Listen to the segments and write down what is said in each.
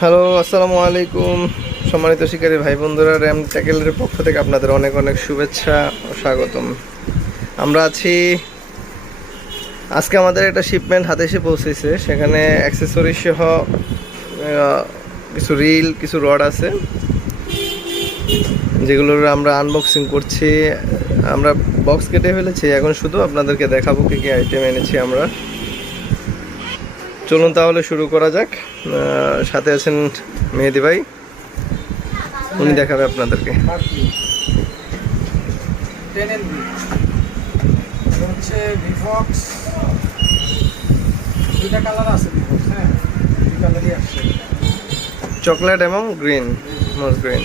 Hello, আসসালামু আলাইকুম সম্মানিত শিকারী ভাই বন্ধুরা, র্যাম ট্যাকেলের পক্ষ থেকে আপনাদের অনেক অনেক শুভেচ্ছা ও স্বাগতম। আমরা আছি আজকে আমাদের একটা শিপমেন্ট হাতে এসে পৌঁছেছে। সেখানে অ্যাক্সেসরি সহ কিছু রিল, কিছু রড আছে যেগুলোর আমরা আনবক্সিং করছি। আমরা বক্স কেটে ফেলেছি, এখন শুধু আপনাদেরকে দেখাবো কী কী আইটেম এনেছি আমরা। চলুন তাহলে শুরু করা যাক। সাথে আছেন মেহেদি ভাই, উনি দেখাবে আপনাদেরকে। চকলেট এবং গ্রিন, মোজ গ্রিন।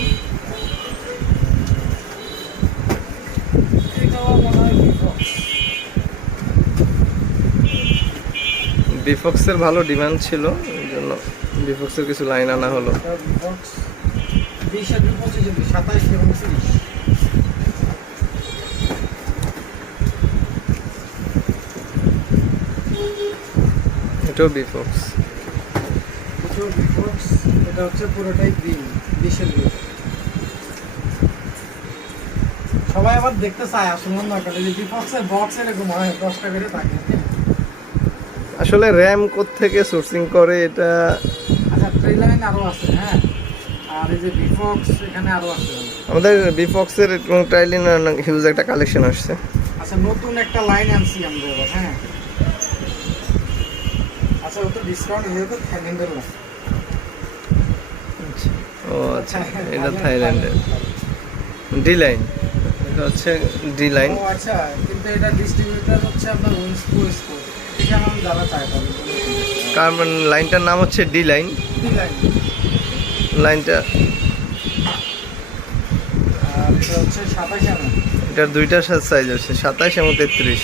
বিফক্সের ভালো ডিমান্ড ছিল, এই জন্য বিফক্সের কিছু লাইন আনা হলো। এটাও বিফক্স, এটা হচ্ছে পুরোটাই গ্রিন, বিশের গ্রিন। সবাই আবার দেখতে চায় আসলে নয়টা বিফক্সের বক্স এরকম হয় 10 টাকা করে থাকে। আসলে র্যাম থেকে সোর্সিং করে এটা। আচ্ছা, ট্রেল লাইন আরো আছে। হ্যাঁ, আর এই যে বিফক্স এখানে আরো আছে। আমাদের বিফক্সের ট্রাইলিন হিউজ একটা কালেকশন আসছে। আচ্ছা, নতুন একটা লাইন আনছি আমরা এবার। হ্যাঁ, আচ্ছা, ওটা ডিসকাউন্ট হয়ে তো থাইল্যান্ডের না। ও আচ্ছা, এটা থাইল্যান্ডের ডি লাইন। এটা হচ্ছে ডি লাইন। ও আচ্ছা, কিন্তু এটা ডিস্ট্রিবিউটর হচ্ছে আপনার উইন্সকো। এখানে আমি যারা চাই তাহলে কারণ লাইনটার নাম হচ্ছে ডি লাইন। ডি লাইন লাইনটা এটা হচ্ছে 27 এমএম। এটার দুইটা সাইজ আছে, 27 এবং 33।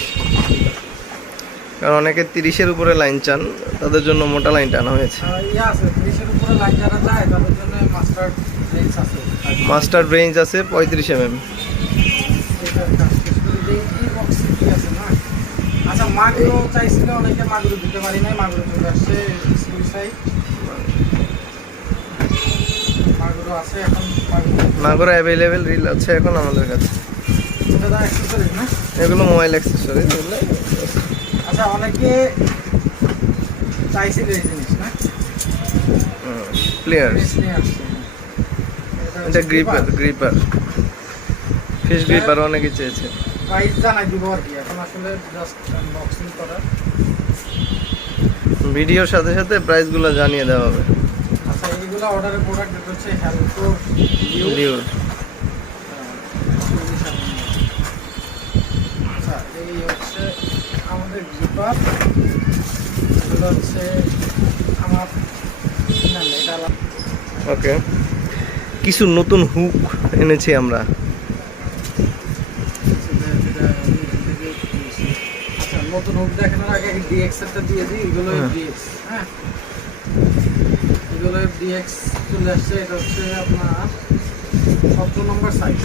কারণ অনেকে 30-এর উপরে লাইন চান, তাদের জন্য মোটা লাইনটা আনা হয়েছে। ইয়া আছে 30-এর উপরে লাইন যারা চায় তাদের জন্য মাস্টার রেঞ্জ আছে। মাস্টার রেঞ্জ আছে 35 mm। এটা কাস্টমার এই বক্স কি আছে না। আচ্ছা, মাগুরো চাইছিল অনেকে, মাগুরো দিতে পারি নাই, মাগুরো চলে আসছে সুইসাইড। মাগুরো আছে এখন, মাগুরো অ্যাভেলেবেল রিল আছে এখন আমাদের কাছে। এটা দা অ্যাকসেসরিজ না, এগুলো মোবাইল অ্যাক্সেসরি। আচ্ছা, অনেকে চাইছিল এই জিনিস না, প্লেয়ার। এটা গ্রিপার ফিশ গ্রিপার অনেকে চেয়েছে। প্রাইস জানাই দিব আর কি, এখন আসলে জাস্ট আনবক্সিং করা। ভিডিওর সাথে সাথে প্রাইসগুলো জানিয়ে দেওয়া হবে। আচ্ছা, এইগুলো অর্ডারের প্রোডাক্ট হচ্ছে হেলকো লিওর। আচ্ছা, এই হচ্ছে আমাদের গ্রিপার। এগুলো হচ্ছে আমার এটা। ওকে, কিছু নতুন হুক এনেছি আমরা। আচ্ছা, নতুন হুক দেখানোর আগে ডিএক্স একটা দিয়ে দিই। এগুলো ডিএক্স। হ্যাঁ, এগুলো ডিএক্স চলে আসছে। এটা হচ্ছে আপনার 17 নম্বর সাইজ,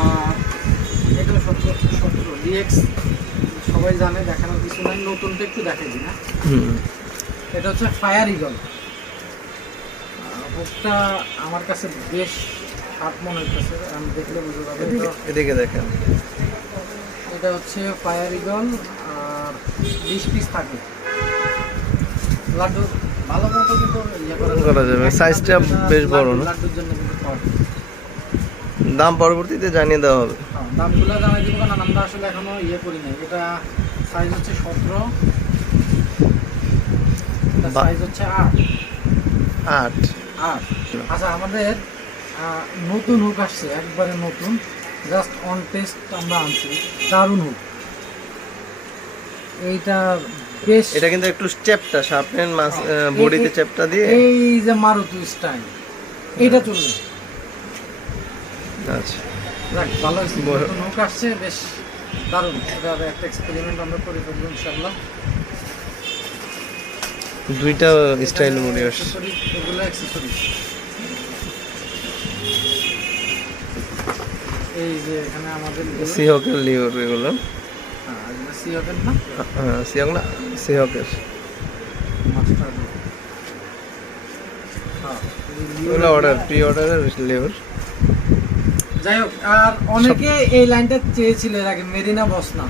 আর এটা 17 ডিএক্স সবাই জানে, দেখানোর কিছু নাই। নতুনটা একটু দেখাই দিই না। এটা হচ্ছে ফায়ার ইগল। হুকটা আমার কাছে বেশ শার্প মনে হচ্ছে, আমি দেখলে বুঝতে পারবো। এদিকে দেখেন, এটা হচ্ছে ফায়ার ইগল, আর 20 পিস থাকে। লাড্ডু ভালো মতো কিন্তু ইয়ে করা যাবে। সাইজটা বেশ বড় না। লাড্ডুর জন্য কিন্তু পাওয়া যায়। দাম পরবর্তীতে জানিয়ে দেওয়া হবে। হ্যাঁ, দামগুলো জানাই দিব, কারণ আমরা আসলে এখনো ইয়ে করি নাই। এটা সাইজ হচ্ছে 17, এটা সাইজ হচ্ছে 8। আচ্ছা, আমাদের নতুন হুক আসছে, একবারে নতুন, জাস্ট অন টেস্ট আমরা আনছি। দারুণ হুক এইটা, বেশ। এটা কিন্তু একটু চ্যাপটা, শার্পেন বডিতে চ্যাপটা দিয়ে। এই যে মারুতি স্টাইল, এইটা চলবে। আচ্ছা, যাক, ভালো হয়েছে। নতুন হুক আসছে, বেশ দারুণ। এটা একটা এক্সপেরিমেন্ট আমরা করে ফেলবো ইনশাআল্লাহ। দুইটা স্টাইল বডি আসছে। এগুলো অ্যাকসেসরিজ। এই যে এখানে আমাদের সিহকের লিওর এগুলো। সিহকের না? সিহক না, সিহকের। ওগুলো অর্ডার প্রি অর্ডারের লেবার। যাই হোক, আর অনেকে এই লাইনটা চেয়েছিল এর আগে, মেরিনা বসনা।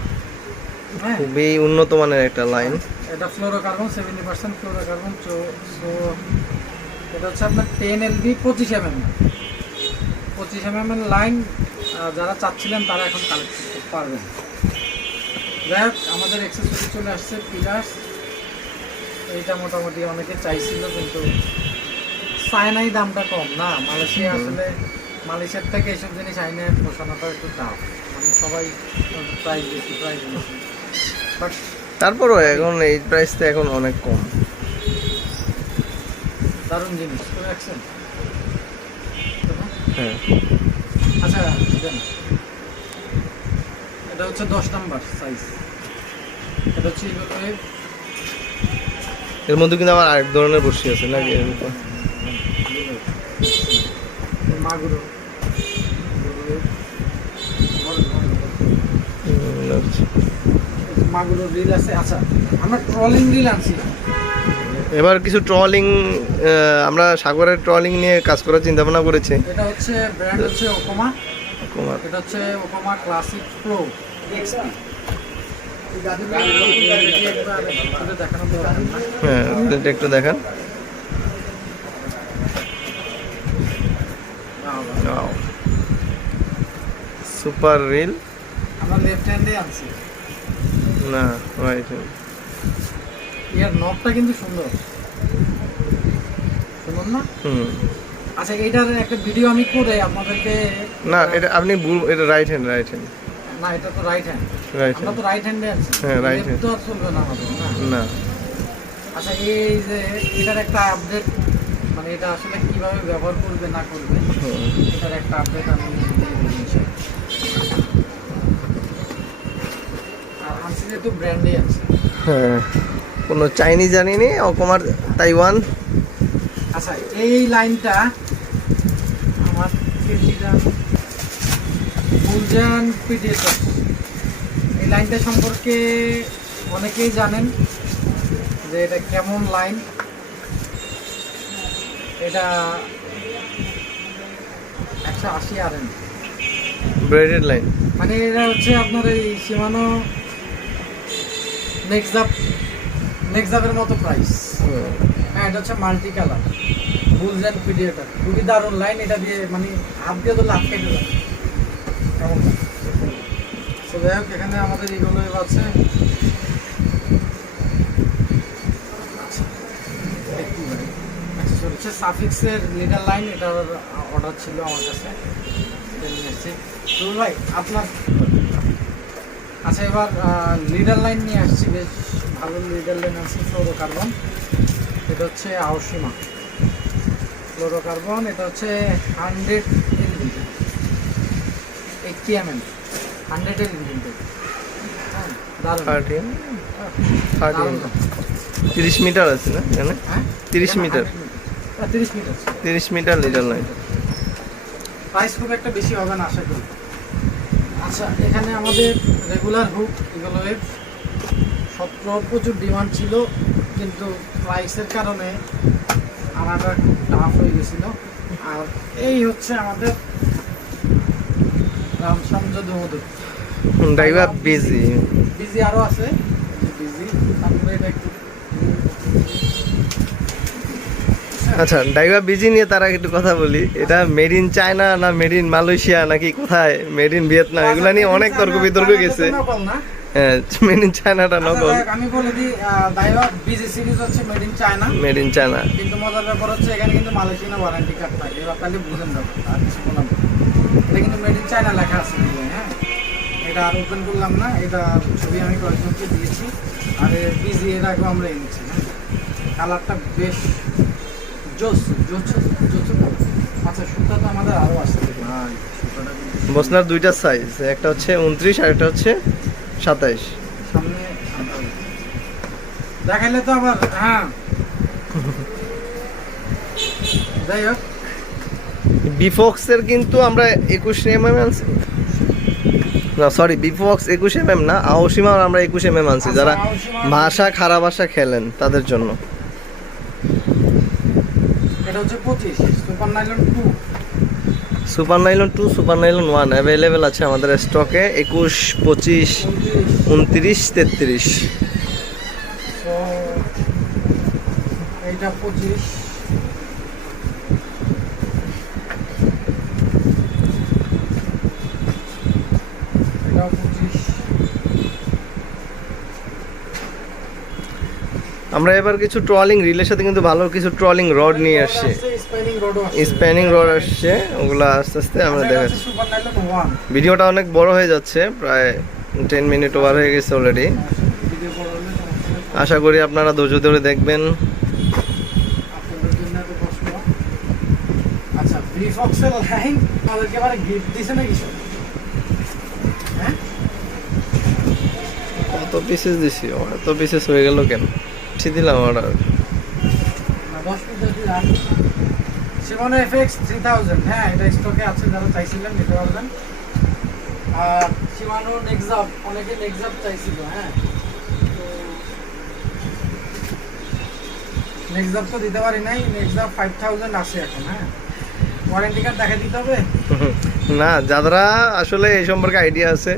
হ্যাঁ, খুবই উন্নত মানের একটা লাইন। এটা ফ্লোরোকার্বন 70% ফ্লোরোকার্বন। সো এটা হচ্ছে আপনার 10 এলবি 25 mm 25 mm এর লাইন। যারা চাচ্ছিলেন তারা এখন কালেক্ট করতে পারবেন। যাই হোক, আমাদের অ্যাক্সেসরি চলে আসছে পিলার্স। এইটা মোটামুটি অনেকে চাইছিল, কিন্তু চায়নাই দামটা কম না। মালয়েশিয়া আসলে মালয়েশিয়ার থেকে এইসব জিনিস আইনে পোষানোটা একটু টাফ, মানে সবাই প্রাইস বেশি বাট তারপরও এখন এই প্রাইসটা এখন অনেক কম। দারুণ জিনিস করে রাখছেন। হ্যাঁ, আচ্ছা দেন, এটা হচ্ছে 10 নাম্বার সাইজ। এটা হচ্ছে এর মধ্যে কিন্তু আবার আরেক ধরনের বসি আছে নাকি? মাগুরো। মাগুরো রিল আছে। আচ্ছা, আমরা ট্রলিং রিল আনছি। এবার কিছু ট্রলিং, আমরা সাগরের ট্রলিং নিয়ে কাজ করার চিন্তা ভাবনা করেছি। এটা হচ্ছে ব্র্যান্ড হচ্ছে ওকোমা। ওকোমা, এটা হচ্ছে ওকোমা ক্লাসিক প্রো এক্সপি। হ্যাঁ, একটু দেখান। Super reel. আমরা লেফট হ্যান্ডে আনছি না, রাইট। এর নবটা কিন্তু সুন্দর, সুন্দর না? আচ্ছা, এইটার একটা ভিডিও আমি করে আপনাদেরকে। না, এটা আপনি এটা রাইট হ্যান্ড। না, এটা তো রাইট হ্যান্ড। রাইট আমরা তো রাইট হ্যান্ডে আছি। হ্যাঁ, রাইট হ্যান্ড তো আর চলবে না আমাদের, না? না। আচ্ছা, এই যে এটার একটা আপডেট, মানে এটা আসলে কিভাবে ব্যবহার করবে না করবে, এটার একটা আপডেট আমি দিয়ে দেবো ইনশাআল্লাহ। আর আনছি যেহেতু ব্র্যান্ডে আছে। হ্যাঁ, কোনো চাইনিজ জানিনি, অকমার তাইওয়ান। আচ্ছা, এই লাইনটা আমার ফুলজান পিডিএস। এই লাইনটা সম্পর্কে অনেকেই জানেন যে এটা কেমন লাইন। এটা 180 RN ব্রেডেড লাইন। মানে এটা হচ্ছে আপনার এই Shimano নেক্সাপের মতো প্রাইস। হ্যাঁ, এটা হচ্ছে মাল্টি কালার ফুলজান পিডিএটার, খুবই দারুণ লাইন। এটা দিয়ে মানে হাত দিয়ে তো লাভ কেটে যায় কেমন। তো যাই হোক, এখানে আমাদের এগুলো আছে। হচ্ছে সাফিক্সের লিডার লাইন, এটার অর্ডার ছিল আমার কাছে, এটা নিয়ে এসেছি। তো ভাই আপনার, আচ্ছা এবার লিডার লাইন নিয়ে আসছি, বেশ ভালো লিডার লাইন আছে। ফ্লোরোকার্বন, এটা হচ্ছে আওয়াশিমা ফ্লোরোকার্বন। এটা হচ্ছে 100 এলবি 80 mm 100 এলবি কিন্তু। হ্যাঁ, দারুণ। 30 মিটার আছে না এখানে? হ্যাঁ, 30 metre 30 metre litre line. Price খুব একটা বেশি হবে না আশা করি। আচ্ছা, এখানে আমাদের রেগুলার হুক এগুলো প্রচুর ডিমান্ড ছিল, কিন্তু প্রাইসের কারণে আনাটা খুব টাফ হয়ে গেছিল। আর এই হচ্ছে আমাদের রামসামজদ মধু ডাইভা বিজি আরো আছে, বিজি। তারপরে এটা একটু আচ্ছা, ডাইভা বিজি নিয়ে তারা একটু কথা বলি। এটা মেড ইন চায়না না মেড ইন মালয়েশিয়া নাকি কোথায়, মেড ইন ভিয়েতনাম, এগুলা নিয়ে অনেক তর্ক বিতর্ক গেছে। হ্যাঁ, মেড ইন চায়নাটা নকল। আমি বলে দিই, ডাইভা বিজি সিরিজ হচ্ছে মেড ইন চায়না। কিন্তু মজার ব্যাপার হচ্ছে এখানে কিন্তু মালয়েশিয়ান ওয়ারেন্টি কার্ড থাকে, এবার তাহলে বুঝেন না, আর কিছু বললাম। এটা কিন্তু মেড ইন চায়না লেখা আছে। হ্যাঁ, এটা আর ওপেন করলাম না, এটা ছবি আমি কয়েকজনকে দিয়েছি। আর বিজি এর আগেও আমরা এনেছি। হ্যাঁ, কালারটা বেশ জোস। আচ্ছা, সুতা তো আমাদের আরো আসছে। বসনার দুইটা সাইজ, একটা হচ্ছে 29 আর একটা হচ্ছে 27। সামনে দেখাইলে তো আবার। হ্যাঁ, যাই হোক, বিফক্সের কিন্তু আমরা 21 mm আনছি। না সরি, বিফক্স 21 mm না, আওয়াশিমার আমরা 21 mm আনছি, যারা ভাষা খারাপ ভাষা খেলেন তাদের জন্য। এটা হচ্ছে 25 super nylon 2। Super nylon 2, super nylon 1 available আছে আমাদের স্টকে। 21, 25, 29, 33। তো এইটা 25, এটাও 25। আমরা এবার কিছু ট্রলিং রিলের সাথে কিন্তু ভালো কিছু ট্রলিং রড নিয়ে আসছি। স্প্যানিং রডও আছে। স্প্যানিং রড আসছে, ওগুলা আস্তে আস্তে আমরা দেখাচ্ছি। Super nylon 1। ভিডিওটা অনেক বড় হয়ে যাচ্ছে, প্রায় 10 মিনিট ওভার হয়ে গেছে অলরেডি। ভিডিও বড় হলে আশা করি আপনারা ধৈর্য ধরে দেখবেন। আপনাদের জন্য এত কষ্ট। আচ্ছা, ব্রিফক্সের লাইন আমাদেরকে এবারে গিফট দিছে না কিছু? হ্যাঁ, কত পিসেস দিছি? এত পিসেস হয়ে গেল কেন? ঠিক দিলাম অর্ডার। না 10 পিস আছে। Shimano FX 3000, হ্যাঁ এটা স্টকে আছে, যারা চাইছিলেন নিতে পারবেন। আর Shimano নেক্সাপ, অনেকে নেক্সাপ চাইছিল, হ্যাঁ তো নেক্সাপ তো দিতে পারি নাই। নেক্সাপ 5000 আছে এখন। হ্যাঁ, ওয়ারেন্টি কার্ড দেখা দিতে হবে না, যারা আসলে এই সম্পর্কে আইডিয়া আছে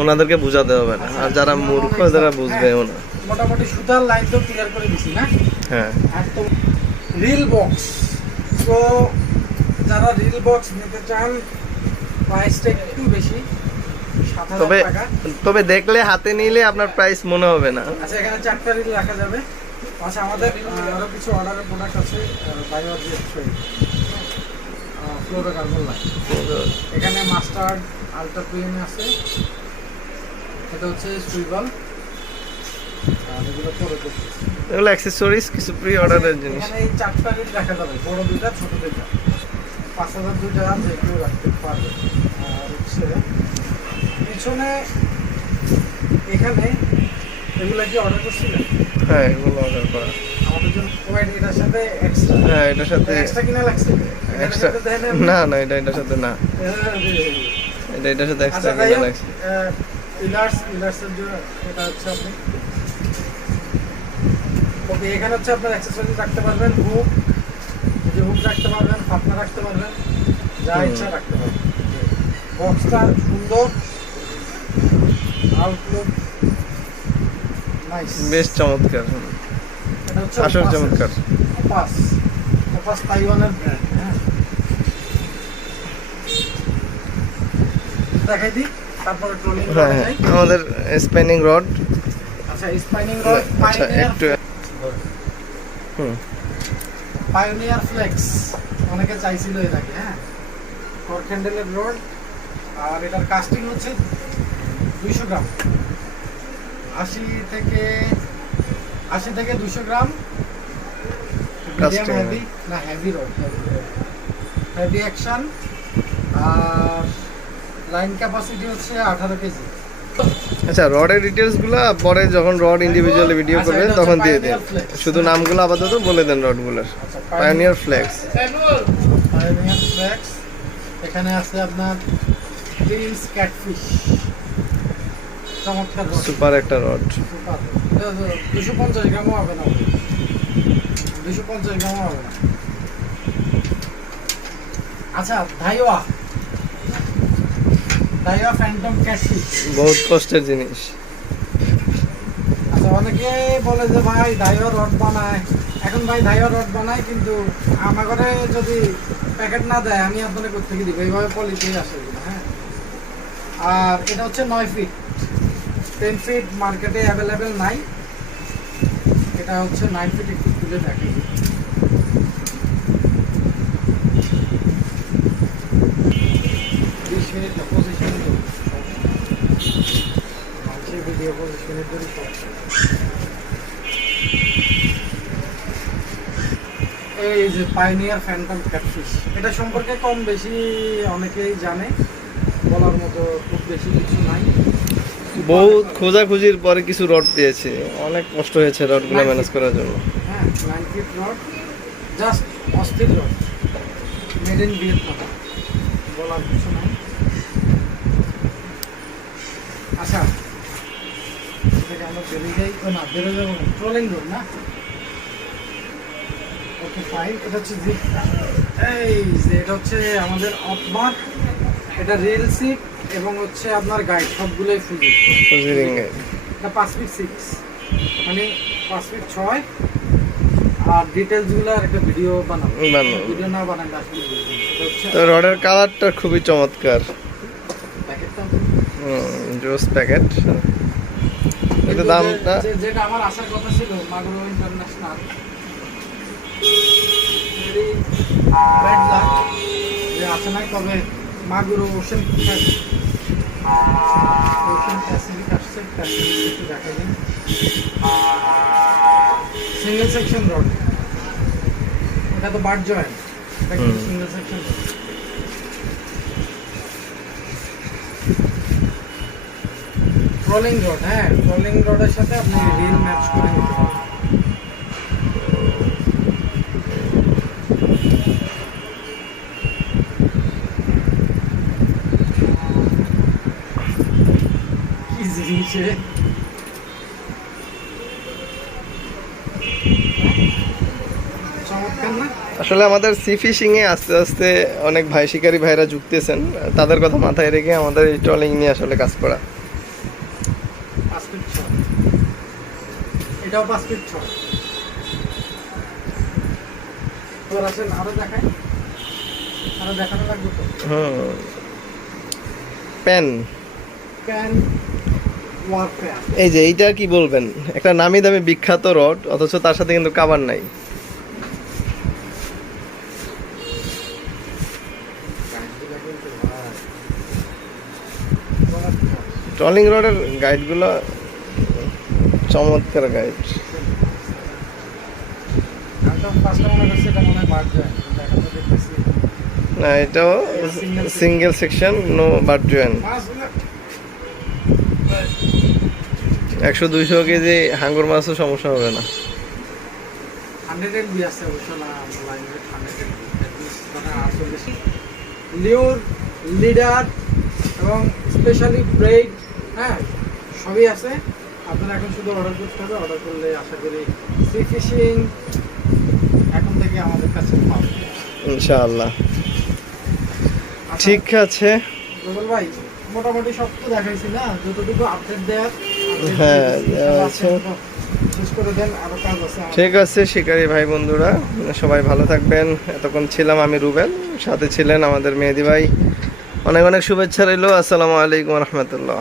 ওনাদেরকে বুঝাতে হবে না, আর যারা মূর্খ যারা বুঝবে না। মোটামুটি সুতার লাইন তো ক্লিয়ার করে দিছি না। হ্যাঁ, একদম রিল বক্স। তো যারা রিল বক্স নিতে চান, প্রাইসটা একটু বেশি, 7000 টাকা। তবে দেখলে হাতে নিলে আপনার প্রাইস মনে হবে না। আচ্ছা, এখানে 4টা রিল রাখা যাবে। আচ্ছা, আমাদের আরো কিছু অর্ডারের প্রোডাক্ট আছে। বায়োর জেট ট্রেড, ফ্লোরোকার্বন লাইন। এখানে মাস্টার্ড, আলট্রা প্রিমিয়াম আছে। এটা হচ্ছে সুইবল, এগুলো পরে দেখছি। এগুলো অ্যাক্সেসরিজ, কিছু প্রি অর্ডারের জিনিস। এখানে এই 4টা রিল রাখা যাবে, বড় দুইটা, ছোট দুইটা। 5000 দুইটা যে কেউ রাখতে পারবে। আর হচ্ছে পিছনে এখানে এগুলা কি অর্ডার করছিলেন? হ্যাঁ, এগুলো অর্ডার করা। আমাদের জন্য ওয়েট এটার সাথে এক্সট্রা। হ্যাঁ, এটার সাথে এক্সট্রা কিনা লাগছে? এক্সট্রা না, না, এটার সাথে না, এটার সাথে এক্সট্রা কিনা লাগছে। পিলার্সের জন্য এটা হচ্ছে আপনি ওকে, এখানে হচ্ছে আপনার অ্যাক্সেসরিজ রাখতে পারবেন, হুক, যে হুক রাখতে পারবেন, ফাতনা রাখতে পারবেন, যা ইচ্ছা রাখতে পারবেন। বক্সটা সুন্দর, আউটলুক নাইস, বেশ চমৎকার, এটা হচ্ছে আসল চমৎকার। ওপাস তাইওয়ানের ব্র্যান্ড। হ্যাঁ, দেখাই দিই, তারপরে ট্রলিং রড। হ্যাঁ, হ্যাঁ, আমাদের স্প্যানিং রড। আচ্ছা, স্পাইনিং রড, আচ্ছা, একটু পায়োনিয়ার ফ্লেক্স, অনেকে চাইছিল এটাকে। হ্যাঁ, কর্ক হ্যান্ডেলের রড। আর এটার কাস্টিং হচ্ছে 200 গ্রাম, 80 থেকে 200 গ্রাম। মিডিয়াম হেভি, না হেভি রড, হেভি অ্যাকশন। আর লাইন ক্যাপাসিটি হচ্ছে 18 কেজি। আচ্ছা, রডের ডিটেলস গুলো পরে যখন রড ইন্ডিভিজুয়ালি ভিডিও করবেন তখন দিয়ে দিন, শুধু নামগুলো আপাতত বলে দেন রডগুলোর। Pioneer flex, pioneer flex. এখানে আছে আপনার প্রিন্স ক্যাটফিশ, চমৎকার রড, সুপার একটা রড। সুপার। 250 গ্রামও হবে না, 250 গ্রামও হবে না। আচ্ছা, ধাইওয়া ফ্যান্টম ক্যাটফিশ, বহুত কষ্টের জিনিস। আচ্ছা, অনেকে বলে যে ভাই ধাইওয়া রড বানায়। এখন ভাই ধাইওয়া রড বানায়, কিন্তু আমার ঘরে যদি প্যাকেট না দেয় আমি আপনাদের কোথেকে দিব? এইভাবে পলিতেই আসে কিনা। হ্যাঁ, আর এটা হচ্ছে 9 ফিট, 10 ফিট মার্কেটে অ্যাভেলেবেল নাই। এটা হচ্ছে 9 ফিট, একটু তুলে দেখি। ভিডিও 25 মিনিট ধরে এই যে পায়োনিয়ার ফ্যান্টম ক্যাটফিশ, এটা সম্পর্কে কম বেশি অনেকেই জানে, বলার মতো খুব বেশি কিছু নাই। বহুত খোঁজাখুঁজির পরে কিছু রড পেয়েছে, অনেক কষ্ট হয়েছে রডগুলো ম্যানেজ করার জন্য। হ্যাঁ, 9 ফিট রড, জাস্ট অস্থির রড, মেড ইন ভিয়েতনাম, বলার কিছু নাই। আচ্ছা, এটাকে আমরা বেরিয়ে যাই, না বেরো যাবো, ট্রলিং রড না, ওকে ফাইন। এটা হচ্ছে এই যে এটা হচ্ছে আমাদের অফবার, এটা রিল সিট এবং হচ্ছে আপনার গাইড সবগুলোই ফুজি। এটা 5 ফিট 6 মানে 5 ফিট 6। আর ডিটেইলস গুলোর একটা ভিডিও বানাবো, ভিডিও না বানালে আসলে এটা হচ্ছে তো রডের কালারটা খুবই চমৎকার, প্যাকেটটা জোস প্যাকেট। এটা দামটা যেটা আমার আসার কথা ছিল মাগুরো ইন্টারন্যাশনাল ব্যাড লাক যে আসে নাই, তবে মাগুরো ওশেন প্যাসিফিক আসছে। প্যাসিফিক একটু দেখা দিন, সিঙ্গেল সেকশন রড, এটা তো বাট জয়েন্ট, এটা কিন্তু single section rod. Trolling rod, হ্যাঁ ট্রলিং রডের সাথে আপনি রিল ম্যাচ করে নিতে পারেন। কি জিনিসে চমৎকার না? আসলে আমাদের সি ফিশিং এ আস্তে আস্তে অনেক ভাই শিকারী ভাইরা যুক্তেছেন, তাদের কথা মাথায় রেখে আমাদের এই ট্রলিং নিয়ে আসলে কাজ করা। 5 ফিট 6, এটাও 5 ফিট 6। তোর আসেন আরো দেখায়, আরো দেখানো লাগবে তো। পেন প্যান ওয়ার প্যান, এই যে এইটা কি বলবেন, একটা নামি দামি বিখ্যাত রড, অথচ তার সাথে কিন্তু কাভার নাই। ট্রলিং রডের গাইডগুলো চমৎকার গাইড। আমি তো ফার্স্টে মনে করছি এটা মনে হয় বাট জয়েন্ট, কিন্তু এখন তো দেখতেছি না, এটাও single section, no but joint. 100-200 kg হাঙ্গর মাছও সমস্যা হবে না। 100 এলবি আছে অবশ্য, না লাইন রেট 100 এলবি, মানে আসলে লিওর লিডার এবং স্পেশালি ব্রেক, হ্যাঁ সবই আছে। আপনারা এখন শুধু অর্ডার করতে হবে, অর্ডার করলে আশা করি সি ফিশিং এখন থেকে আমাদের কাছে পাবেন ইনশাআল্লাহ। ঠিক আছে রুবেল ভাই, মোটামুটি সব তো দেখাইছি না, যতটুকু আপডেট দেওয়ার হ্যাঁ শেষ করে দেন, আরো কাজ আছে। ঠিক আছে শিকারী ভাই বন্ধুরা, সবাই ভালো থাকবেন। এতক্ষণ ছিলাম আমি রুবেল, সাথে ছিলেন আমাদের মেহেদি ভাই। অনেক অনেক শুভেচ্ছা রইল। আসসালামু আলাইকুম রহমতুল্লাহ।